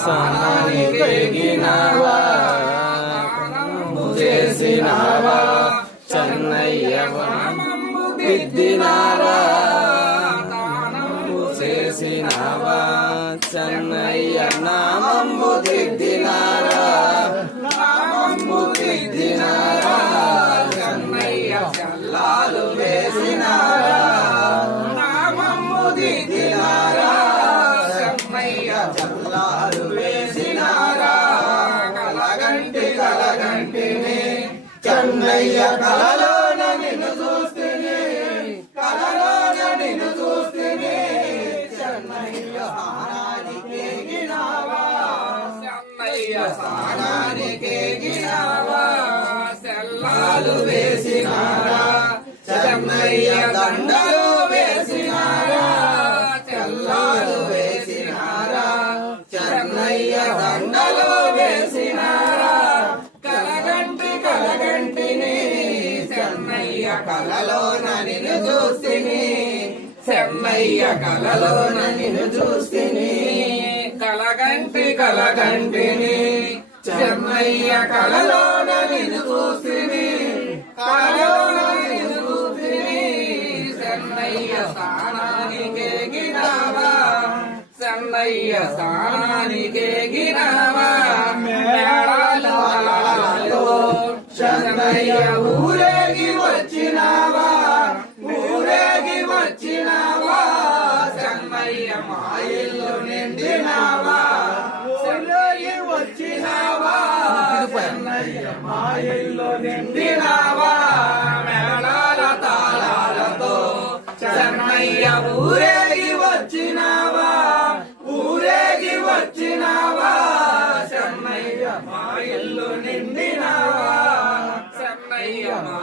స్నానానికెగినావా చేసినావా చెన్నయ్య నామము దిద్దినావా చేసినావా చెన్నయ్య నామము దిద్దినారా నామము దిద్దినారా చెన్నయ్య చల్లాలు వేసినారా నామము దిద్దినారా చెన్నయ్య చల్లాలు వేసినారా కలగంటి కలగంటిని చెన్నయ్య కలలోన నిన్ను చూస్తేనే కలలోన నిన్ను చూస్తేనే చెన్నయ్య స్నానానికెగినావా చెన్నయ్య స్నానానికెగినావా సెల్లాలు వేసినారా చెన్నయ్య దండలు వేసినారా చెల్లాలు వేసినారా చెన్నయ్య దండలు వేసినారా కలగంటి కలగంటిని చెన్నయ్య కలలోన నిన్ను చూస్తేనే చెన్నయ్య కలలోన నిన్ను చూస్తేనే కలగంటి కలగంటిని చెన్నయ్య కలలోన నిన్ను చూస్తేనే కలలోన నిన్ను చూస్తేనే చెన్నయ్య స్నానానికెగినావా చెన్నయ్య స్నానానికెగినావా మేళాలలో చెన్నయ్య ఊరేగి వచ్చినావా ఊరేగి వచ్చినావా చెన్నయ్య మా ఇల్లు నిండినావా ఊరేగి వచ్చినావా చెన్నయ్య మా ఇల్లు నిండినావా మేళాల తాళాలతో చెన్నయ్య ఊరేగి వచ్చినావా ఊరేగి వచ్చినావా చెన్నయ్య మా ఇల్లు నిండినావా చెన్నయ్య మా